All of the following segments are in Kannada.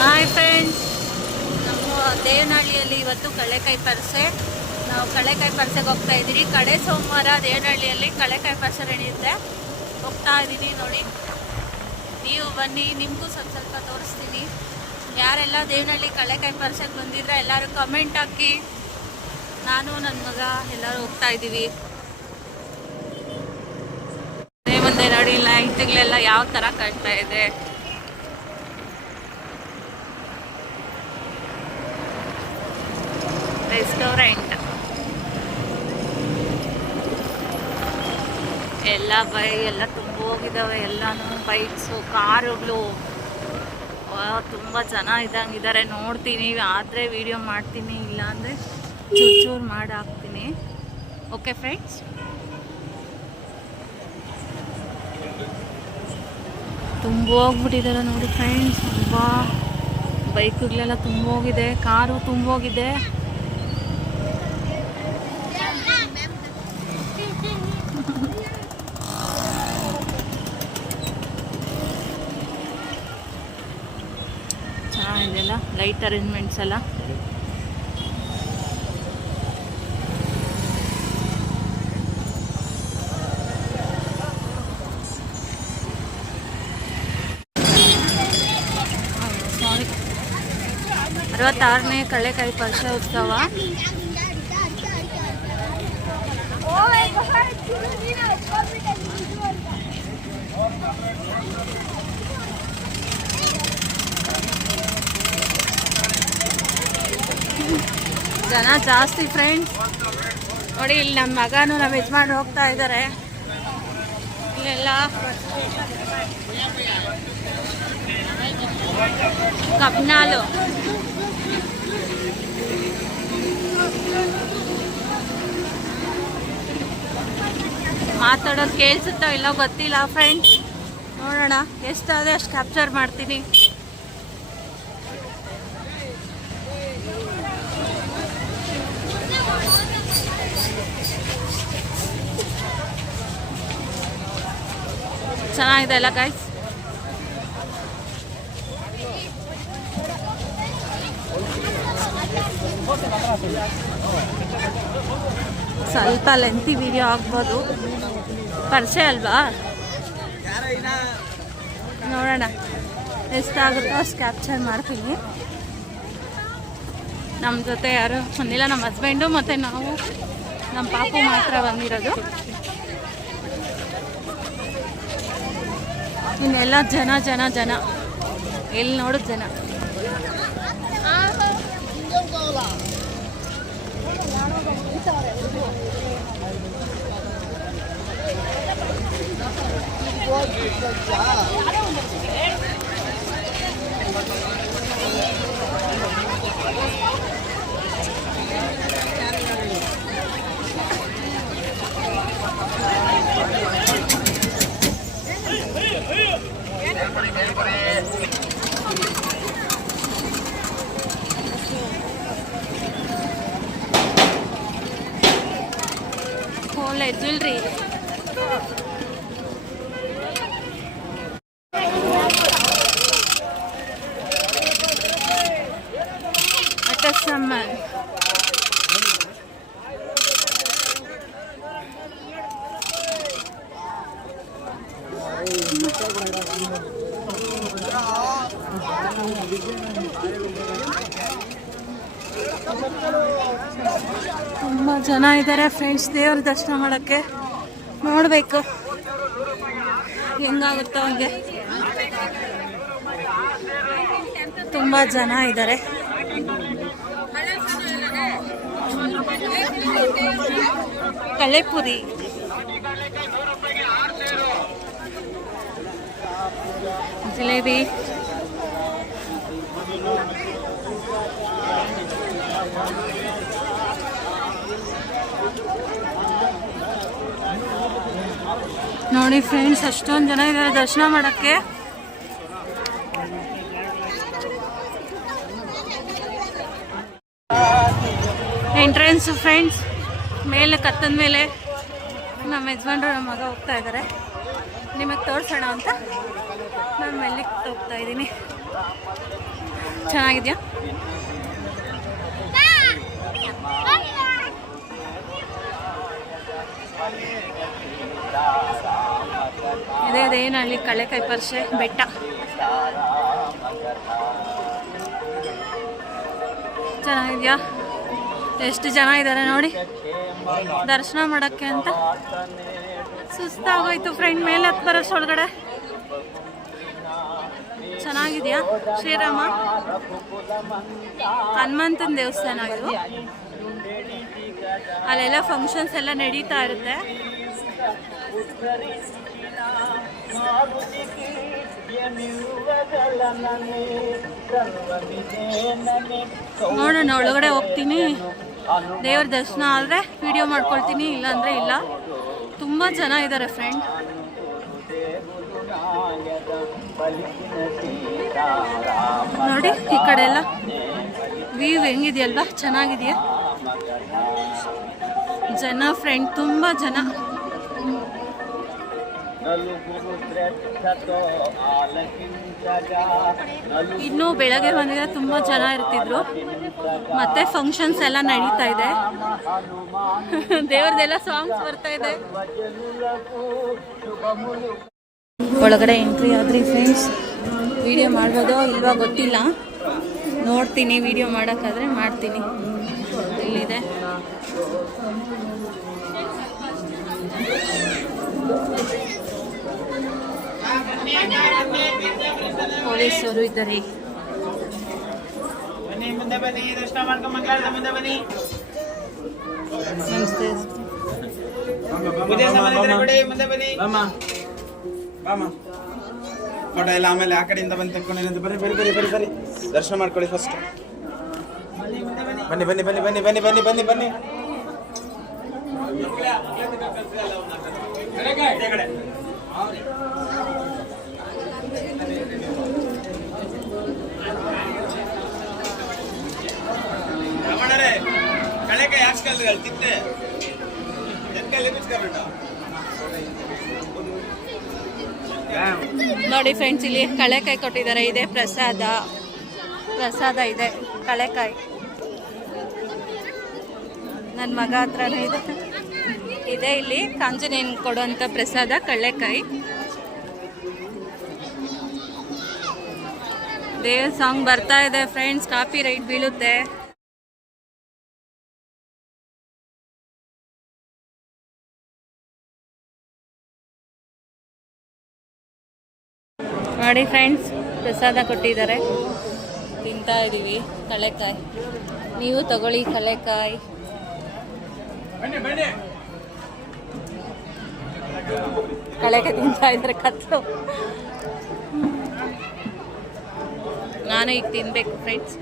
ಹಾಯ್ ಫ್ರೆಂಡ್ಸ್, ನಮ್ಮ ದೇವನಹಳ್ಳಿಯಲ್ಲಿ ಇವತ್ತು ಕಡಲೆಕಾಯಿ ಪರಿಸೆ. ನಾವು ಕಡಲೆಕಾಯಿ ಪರಿಸೆಗೆ ಹೋಗ್ತಾ ಇದ್ದೀವಿ. ಕಡೆ ಸೋಮವಾರ ದೇವನಹಳ್ಳಿಯಲ್ಲಿ ಕಡಲೆಕಾಯಿ ಪರಿಸೆ ನಡೆಯುತ್ತೆ. ಹೋಗ್ತಾ ಇದ್ದೀನಿ ನೋಡಿ, ನೀವು ಬನ್ನಿ, ನಿಮಗೂ ಸ್ವಲ್ಪ ತೋರಿಸ್ತೀನಿ. ಯಾರೆಲ್ಲ ದೇವನಹಳ್ಳಿ ಕಡಲೆಕಾಯಿ ಪರಿಸೆಗೆ ಬಂದಿದ್ರೆ ಎಲ್ಲರೂ ಕಮೆಂಟ್ ಹಾಕಿ. ನಾನು ನನ್ನ ಮಗ ಎಲ್ಲರೂ ಹೋಗ್ತಾ ಇದ್ದೀವಿ. ಮುಂದೆ ನೋಡಿ ಲೈಟ್ಗಳೆಲ್ಲ ಯಾವ ಥರ ಕಾಣ್ತಾ ಇದೆ. ರೆಸ್ಟೋರೆಂಟ್ ಎಲ್ಲ ತುಂಬ ಹೋಗಿದ್ದಾವೆ. ಎಲ್ಲಾನು ಬೈಕ್ಸು, ಕಾರುಗಳು, ತುಂಬ ಜನ ಇದ್ದಂಗಿದ್ದಾರೆ. ನೋಡ್ತೀನಿ, ಆದರೆ ವಿಡಿಯೋ ಮಾಡ್ತೀನಿ, ಇಲ್ಲಾಂದರೆ ಚೂರು ಮಾಡಿ ಹಾಕ್ತೀನಿ. ಓಕೆ ಫ್ರೆಂಡ್ಸ್, ತುಂಬ ಹೋಗ್ಬಿಟ್ಟಿದ್ದಾರೆ ನೋಡಿ ಫ್ರೆಂಡ್ಸ್. ತುಂಬ ಬೈಕ್ಗಳೆಲ್ಲ ತುಂಬ ಹೋಗಿದೆ, ಕಾರು ತುಂಬ ಹೋಗಿದೆ. ಚೆನ್ನಾಗಿದೆಯಲ್ಲ ಲೈಟ್ ಅರೇಂಜ್ಮೆಂಟ್ಸ್ ಎಲ್ಲ. ಸಾರಿ, 66ನೇ ಕಡಲೆಕಾಯಿ ಪರಿಸೆ ಉತ್ಸವ. ಜನ ಜಾಸ್ತಿ ಫ್ರೆಂಡ್ಸ್ ನೋಡಿ. ಇಲ್ಲಿ ನಮ್ಮ ಮಗನೂ ನಮ್ಮ ಯಜಮಾನ್ ಹೋಗ್ತಾ ಇದ್ದಾರೆ. ಇಲ್ಲೆಲ್ಲ ಕಬ್ನಾಲು ಮಾತಾಡೋದು ಕೇಳಿಸುತ್ತೋ ಇಲ್ಲ ಗೊತ್ತಿಲ್ಲ ಫ್ರೆಂಡ್ಸ್. ನೋಡೋಣ, ಎಷ್ಟಾದರೆ ಅಷ್ಟು ಕ್ಯಾಪ್ಚರ್ ಮಾಡ್ತೀನಿ. ಚೆನ್ನಾಗಿದೆ ಅಲ್ಲ ಗೈಸ್. ಸ್ವಲ್ಪ ಲೆಂತಿ ವಿಡಿಯೋ ಆಗ್ಬೋದು, ಪರಿಚಯ ಅಲ್ವಾ. ನೋಡೋಣ ಎಷ್ಟಾಗುತ್ತೋ ಅಷ್ಟು ಕ್ಯಾಪ್ಚರ್ ಮಾಡ್ತೀನಿ. ನಮ್ಮ ಜೊತೆ ಯಾರು ಬಂದಿಲ್ಲ, ನಮ್ಮ ಹಸ್ಬೆಂಡು ಮತ್ತು ನಾವು, ನಮ್ಮ ಪಾಪು ಮಾತ್ರ ಬಂದಿರೋದು. ಇನ್ನೆಲ್ಲ ಜನ ಜನ ಜನ, ಎಲ್ಲಿ ನೋಡೋದು ಜನ. ಒಳ್ಳೆ ಜ್ಯುವೆಲ್ರಿ. ಸಾಮಾನ್ ತುಂಬ ಜನ ಇದ್ದಾರೆ ಫ್ರೆಂಡ್ಸ್. ದೇವ್ರ ದರ್ಶನ ಮಾಡೋಕ್ಕೆ ನೋಡಬೇಕು ಹೆಂಗಾಗುತ್ತೋ ಹಂಗೆ. ತುಂಬ ಜನ ಇದ್ದಾರೆ. ಕಲೆಪುರಿ, ಜಿಲೇಬಿ, ನೋಡಿ ಫ್ರೆಂಡ್ಸ್, ಅಷ್ಟೊಂದು ಜನ ಇದ್ದಾರೆ ದರ್ಶನ ಮಾಡೋಕ್ಕೆ. ಎಂಟ್ರೆನ್ಸ್ ಫ್ರೆಂಡ್ಸ್, ಮೇಲೆ ಕತ್ತದ ಮೇಲೆ ನಮ್ಮ ಯಜಮಾನ್ರು ನಮ್ಮ ಮಗ ಹೋಗ್ತಾ ಇದ್ದಾರೆ. ನಿಮಗೆ ತೋರಿಸೋಣ ಅಂತ ನಾನು ಮೆಲ್ಲಿಗೆ ಹೋಗ್ತಾ ಇದ್ದೀನಿ. ಚೆನ್ನಾಗಿದ್ಯಾ? ಇದೇ ದೇವನಹಳ್ಳಿ ಕಳ್ಳೆಕಾಯಿ ಪರಿಷೆ ಬೆಟ್ಟ. ಚೆನ್ನಾಗಿದ್ಯಾ? ಎಷ್ಟು ಜನ ಇದ್ದಾರೆ ನೋಡಿ ದರ್ಶನ ಮಾಡೋಕ್ಕೆ ಅಂತ. ಸುಸ್ತಾಗೋಯ್ತು ಫ್ರೆಂಡ್, ಮೇಲೆ ಹತ್ತು ಬರೋಷ್ಟೊಳಗಡೆ. ಚೆನ್ನಾಗಿದೆಯಾ? ಶ್ರೀರಾಮ ಹನುಮಂತನ ದೇವಸ್ಥಾನ ಇದು. ಅಲ್ಲೆಲ್ಲ ಫಂಕ್ಷನ್ಸ್ ಎಲ್ಲ ನಡೀತಾ ಇರುತ್ತೆ. ನೋಡೋಣ, ಒಳಗಡೆ ಹೋಗ್ತೀನಿ. ದೇವ್ರ ದರ್ಶನ ಆದರೆ ವಿಡಿಯೋ ಮಾಡ್ಕೊಳ್ತೀನಿ, ಇಲ್ಲಾಂದರೆ ಇಲ್ಲ. ತುಂಬ ಜನ ಇದ್ದಾರೆ ಫ್ರೆಂಡ್. ನೋಡಿ ಈ ಕಡೆ ಎಲ್ಲ ವ್ಯೂ ಹೆಂಗಿದೆಯಲ್ವಾ, ಚೆನ್ನಾಗಿದೆಯಾ? ಜನ ಫ್ರೆಂಡ್, ತುಂಬ ಜನ. ಇನ್ನೂ ಬೆಳಗ್ಗೆ ಬಂದಿದ್ರೆ ತುಂಬ ಜನ ಇರ್ತಿದ್ರು. ಮತ್ತೆ ಫಂಕ್ಷನ್ಸ್ ಎಲ್ಲ ನಡೀತಾ ಇದೆ. ದೇವ್ರದೆಲ್ಲ ಸಾಂಗ್ಸ್ ಬರ್ತಾ ಇದೆ. ಒಳಗಡೆ ಎಂಟ್ರಿ ಆದ್ರಿ ಫ್ರೆಂಡ್ಸ್. ವಿಡಿಯೋ ಮಾಡ್ಬೋದೋ ಇಲ್ವಾ ಗೊತ್ತಿಲ್ಲ, ನೋಡ್ತೀನಿ. ವಿಡಿಯೋ ಮಾಡೋಕ್ಕಾದ್ರೆ ಮಾಡ್ತೀನಿ. ಇಲ್ಲಿದೆ ಪೊಲೀಸರು ಇದ್ದಾರೆ. ನಮಸ್ತೆ. ಫೋಟೋ ಎಲ್ಲ ಆಮೇಲೆ ಆ ಕಡೆಯಿಂದ ಬಂದು ತಕ್ಕೊಂಡಿರೋದು. ಬರ್ರಿ ಬರ್ರಿ ಬರ್ರಿ ಬರ್ರಿ ಬರ್ರಿ ದರ್ಶನ ಮಾಡ್ಕೊಳ್ಳಿ ಫಸ್ಟ್. ಬನ್ನಿ ಬನ್ನಿ ಬನ್ನಿ ಬನ್ನಿ ಬನ್ನಿ ಬನ್ನಿ ಬನ್ನಿ ಬನ್ನಿ. ಕಳೆಕಾಯಿ ಹಾಕ್ಸ್ಕೊಳ್ರಿ, ತಿನ್ನೆ ಎನ್ಕಲ್ಲಿ ಬಿಚ್ಕೊಬೇಡ. ನೋಡಿ ಫ್ರೆಂಡ್ಸ್, ಇಲ್ಲಿ ಕಳೆಕಾಯಿ ಕೊಟ್ಟಿದ್ದಾರೆ. ಇದೆ ಪ್ರಸಾದ ಇದೆ ಕಳೆಕಾಯಿ. ನನ್ನ ಮಗ ಹತ್ರನೂ ಇದೆ ಇಲ್ಲಿ ಕಾಂಜನೇಯನ್ ಕೊಡುವಂಥ ಪ್ರಸಾದ ಕಳ್ಳೆಕಾಯಿ. ದೇವ್ರ ಸಾಂಗ್ ಬರ್ತಾ ಇದೆ ಫ್ರೆಂಡ್ಸ್, ಕಾಪಿ ರೈಟ್ ಬೀಳುತ್ತೆ. ನೋಡಿ ಫ್ರೆಂಡ್ಸ್, ಪ್ರಸಾದ ಕೊಟ್ಟಿದ್ದಾರೆ, ತಿಂತಾ ಇದ್ದೀವಿ ಕಳ್ಳೆಕಾಯಿ. ನೀವು ತಗೊಳ್ಳಿ ಕಳ್ಳೆಕಾಯಿ. ಕಳ್ಳೆಕಾಯಿ ತಿಂತಾ ಇದ್ದಾರೆ ಕತ್ತು. ನಾನು ಈಗ ತಿನ್ಬೇಕು ಫ್ರೆಂಡ್ಸ್.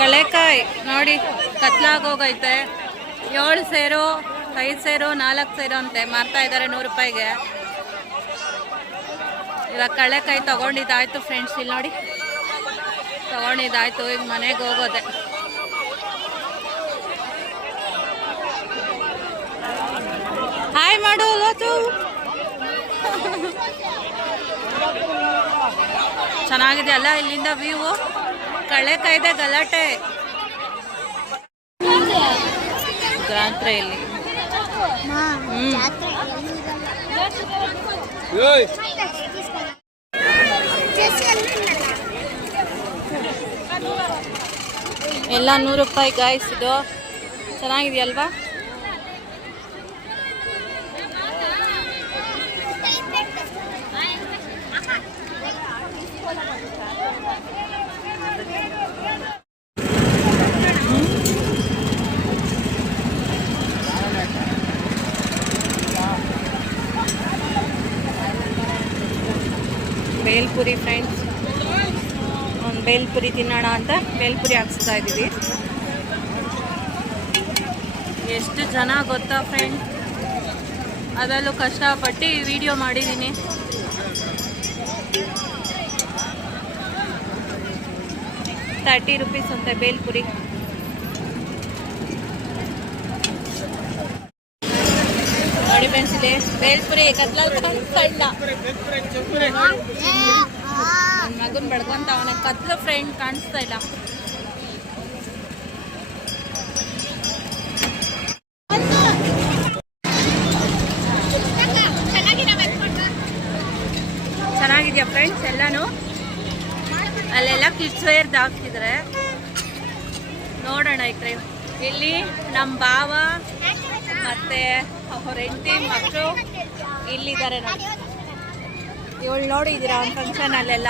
ಕಳ್ಳೆಕಾಯಿ ನೋಡಿ ಕತ್ಲಾಗೋಗೈತೆ. 7 ಸೇರು 5 ಸೇರು 4 ಸೇರು ಅಂತೆ ಮಾರ್ತಾ ಇದ್ದಾರೆ 100 ರೂಪಾಯಿಗೆ. ಇವಾಗ ಕಳ್ಳೆಕಾಯಿ ತಗೊಂಡಿದ್ದಾಯ್ತು ಫ್ರೆಂಡ್ಸ್. ಇಲ್ಲಿ ನೋಡಿ ತಗೊಂಡಿದ್ದಾಯ್ತು, ಈಗ ಮನೆಗೆ ಹೋಗೋದೆ. ಹಾಯ್ ಮಾಡು ಲೋಚು. ಚೆನ್ನಾಗಿದೆ ಅಲ್ಲ ಇಲ್ಲಿಂದ ವ್ಯೂ. ಕಳ್ಳೆಕಾಯ್ದೆ ಗಲಾಟೆ ಜಾತ್ರೆ ಇಲ್ಲಿ. ಎಲ್ಲ 100 ರೂಪಾಯಿ ಗಾಯ್ಸ್. ಇದು ಚೆನ್ನಾಗಿದೆಯಲ್ವಾ? ಬೇಲ್ಪುರಿ ಫ್ರೆಂಡ್ಸ್, ಒಂದು ಬೇಲ್ಪುರಿ ತಿನ್ನೋಣ ಅಂತ ಬೇಲ್ಪುರಿ ಹಾಕ್ಸ್ತಾ ಇದ್ದೀವಿ. ಎಷ್ಟು ಜನ ಗೊತ್ತಾ ಫ್ರೆಂಡ್, ಅದರಲ್ಲೂ ಕಷ್ಟಪಟ್ಟು ವಿಡಿಯೋ ಮಾಡಿದ್ದೀನಿ. ₹30 ಅಂತೆ ಬೇಲ್ಪುರಿ. ನೋಡಿ ಫ್ರೆಂಡ್ಸ್, ಇಲ್ಲಿ ಬೇಲ್ಪುರಿ ಕತ್ಲಲ್ಲಿ ಕಾಣಿಸ್ತಾ ಇಲ್ಲ. ನನ್ನ ಮಗನ್ ಬಡ್ಕೊಂತ ಅವನ ಕತ್ಲು ಫ್ರೆಂಡ್ ಕಾಣಿಸ್ತಾ ಇಲ್ಲ. ಚೆನ್ನಾಗಿದೆಯಾ ಫ್ರೆಂಡ್ಸ್ ಎಲ್ಲಾನು? ಅಲ್ಲೆಲ್ಲ ಕಿಡ್ಸ್ ವೇರ್ದು ಹಾಕ್ತಿದ್ರೆ ನೋಡೋಣ. ಇಲ್ಲಿ ನಮ್ಮ ಭಾವ ಮತ್ತೆ ಅವ್ರ ಹೆಂಡತಿ ಮಕ್ಕಳು ಇಲ್ಲಿದ್ದಾರೆ ನೋಡಿ. ಇವಳು ನೋಡಿದ್ದೀರಾ ಒಂದು ಫಂಕ್ಷನ್ ಅಲ್ಲೆಲ್ಲ.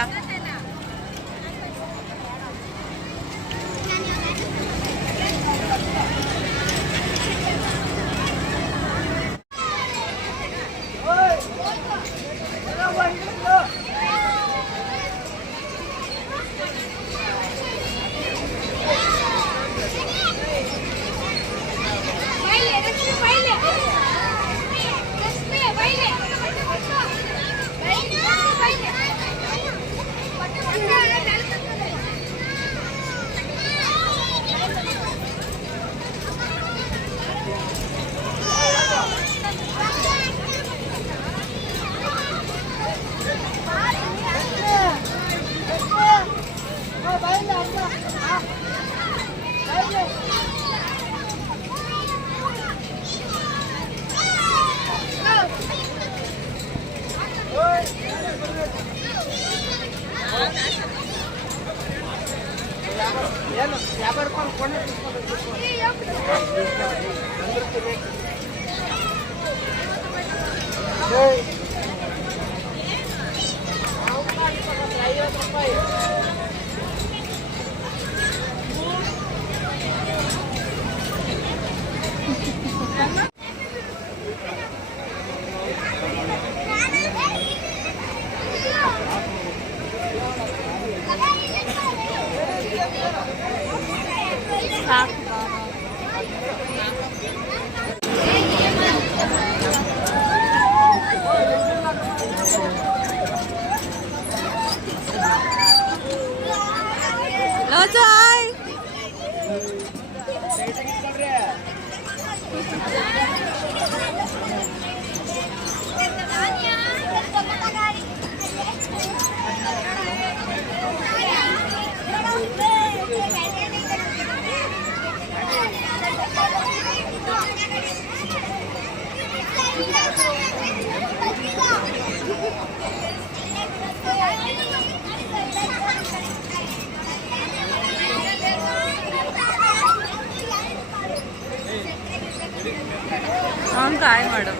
काय मॅडम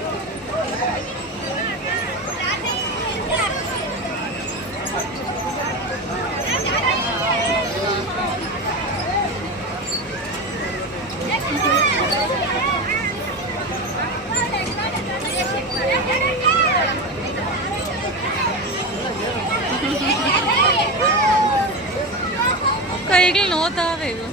ಕೈಗೆ ನೋತಾವೆ ಇವು